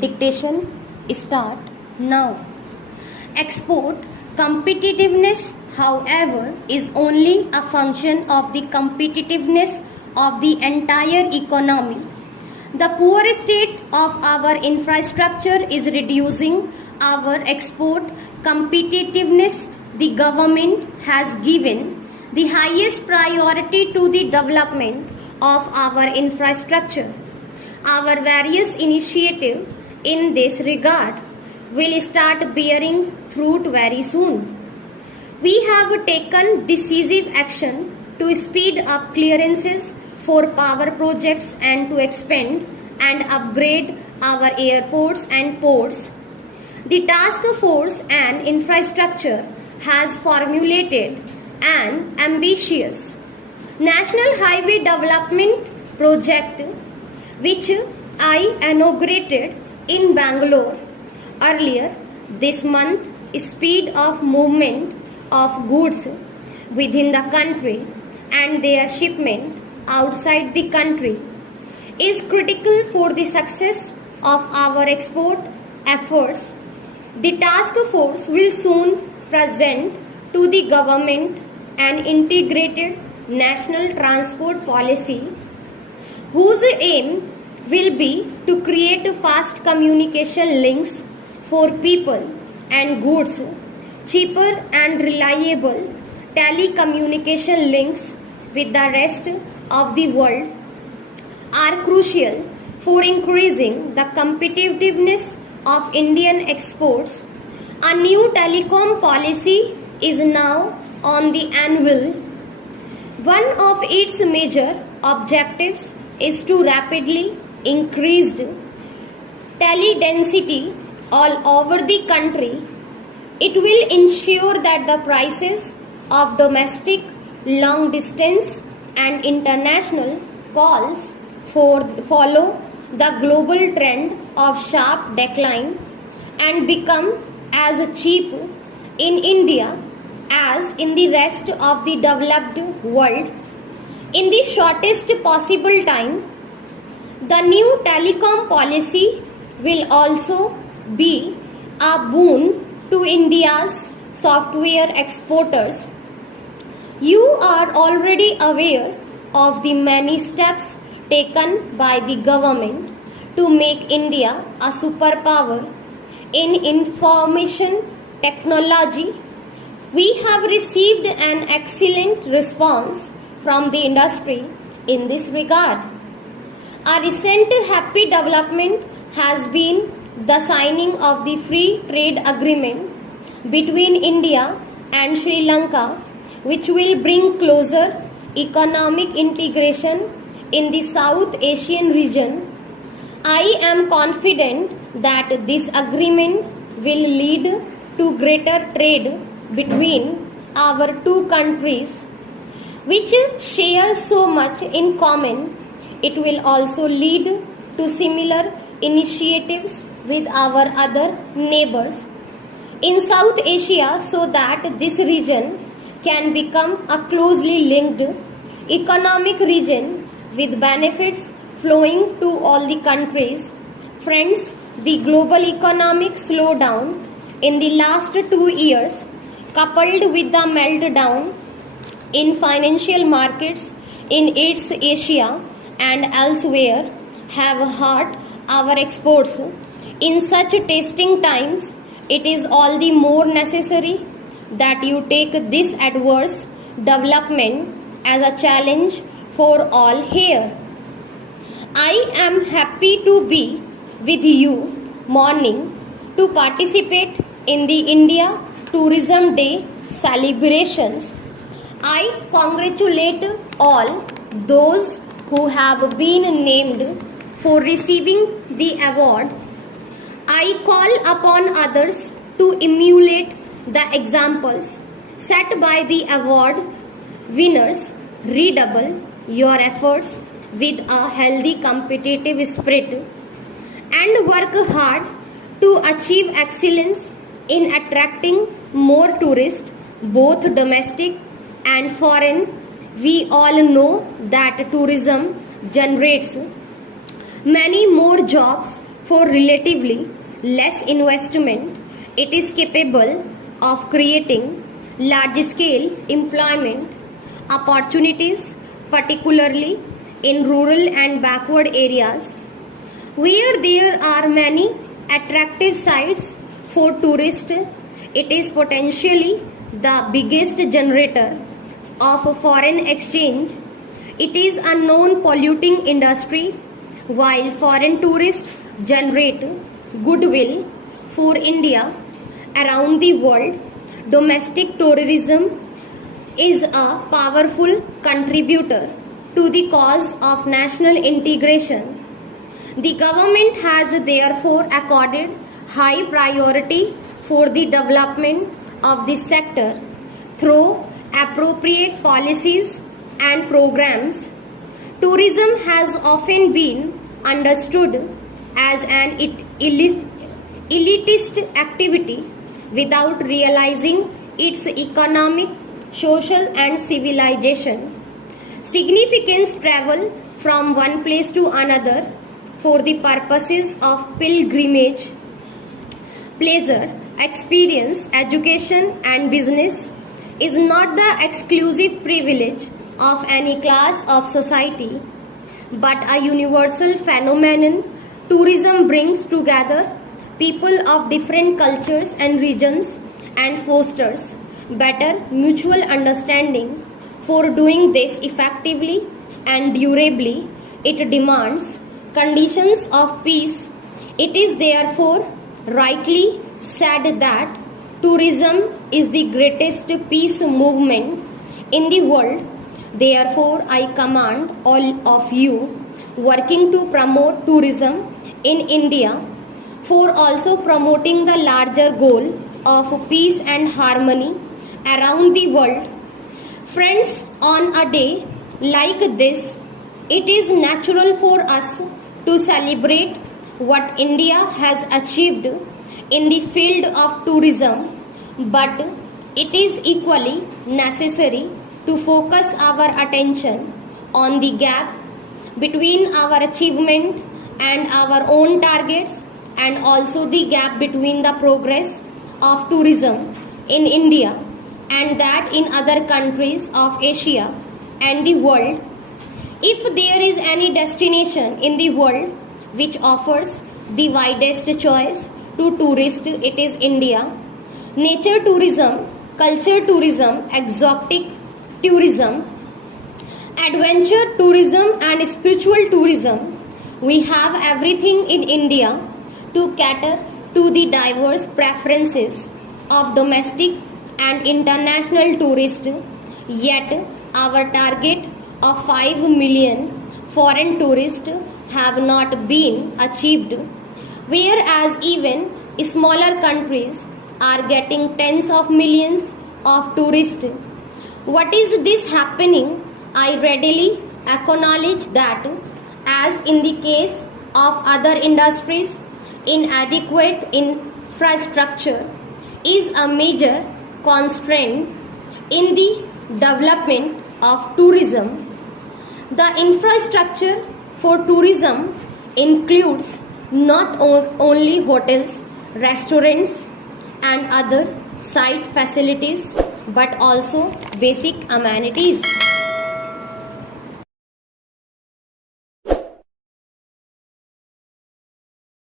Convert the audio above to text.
Dictation start now. Export competitiveness, however, is only a function of the competitiveness of the entire economy. The poor state of our infrastructure is reducing our export competitiveness. The government has given the highest priority to the development of our infrastructure. Our various initiatives in this regard will start bearing fruit very soon. We have taken decisive action to speed up clearances for power projects and to expand and upgrade our airports and ports. The task force and infrastructure has formulated an ambitious National Highway Development Project which I inaugurated in Bangalore earlier this month. Speed of movement of goods within the country and their shipment outside the country is critical for the success of our export efforts. The task force will soon present to the government an integrated national transport policy whose aim will be to create fast communication links for people and goods, cheaper and reliable telecommunication links with the rest of the world are crucial for increasing the competitiveness of Indian exports. A new telecom policy is now on the anvil. One of its major objectives is to rapidly increase tele-density all over the country. It will ensure that the prices of domestic, long distance and international calls follow the global trend of sharp decline and become as cheap in India as in the rest of the developed world in the shortest possible time. The new telecom policy will also be a boon to India's software exporters. You are already aware of the many steps taken by the government to make India a superpower in information technology. We have received an excellent response from the industry in this regard. A recent happy development has been the signing of the free trade agreement between India and Sri Lanka, which will bring closer economic integration in the South Asian region. I am confident that this agreement will lead to greater trade between our two countries, which share so much in common. It will also lead to similar initiatives with our other neighbors in South Asia so that this region can become a closely linked economic region with benefits flowing to all the countries. Friends, the global economic slowdown in the last 2 years, coupled with the meltdown in financial markets in East Asia and elsewhere, have hurt our exports. In such testing times, it is all the more necessary that you take this adverse development as a challenge for all here. I am happy to be with you morning to participate in the India Tourism Day celebrations. I congratulate all those who have been named for receiving the award. I call upon others to emulate the examples set by the award winners. Redouble your efforts with a healthy competitive spirit and work hard to achieve excellence in attracting more tourists, both domestic and foreign. We all know that tourism generates many more jobs for relatively less investment, it is capable of creating large-scale employment opportunities, particularly in rural and backward areas, where there are many attractive sites for tourists. It is potentially the biggest generator of foreign exchange. It is a non-polluting industry, while foreign tourists generate goodwill for India around the world. Domestic tourism is a powerful contributor to the cause of national integration. The government has therefore accorded high priority for the development of this sector through appropriate policies and programs. Tourism has often been understood as an elitist activity without realizing its economic, social, and civilization significance. Travel from one place to another for the purposes of pilgrimage, pleasure, experience, education, and business is not the exclusive privilege of any class of society, but a universal phenomenon. Tourism brings together people of different cultures and regions and fosters better mutual understanding. For doing this effectively and durably, it demands conditions of peace. It is therefore rightly said that tourism is the greatest peace movement in the world. Therefore, I command all of you working to promote tourism in India for also promoting the larger goal of peace and harmony around the world. Friends, on a day like this, it is natural for us to celebrate what India has achieved in the field of tourism, but it is equally necessary to focus our attention on the gap between our achievement and our own targets, and also the gap between the progress of tourism in India and that in other countries of Asia and the world. If there is any destination in the world which offers the widest choice to tourists, it is India. Nature tourism, culture tourism, exotic tourism, adventure tourism, and spiritual tourism. We have everything in India to cater to the diverse preferences of domestic and international tourists, yet our target of 5 million foreign tourists have not been achieved, whereas even smaller countries are getting tens of millions of tourists. What is this happening? I readily acknowledge that, as in the case of other industries, inadequate infrastructure is a major constraint in the development of tourism. The infrastructure for tourism includes not only hotels, restaurants, and other site facilities, but also basic amenities.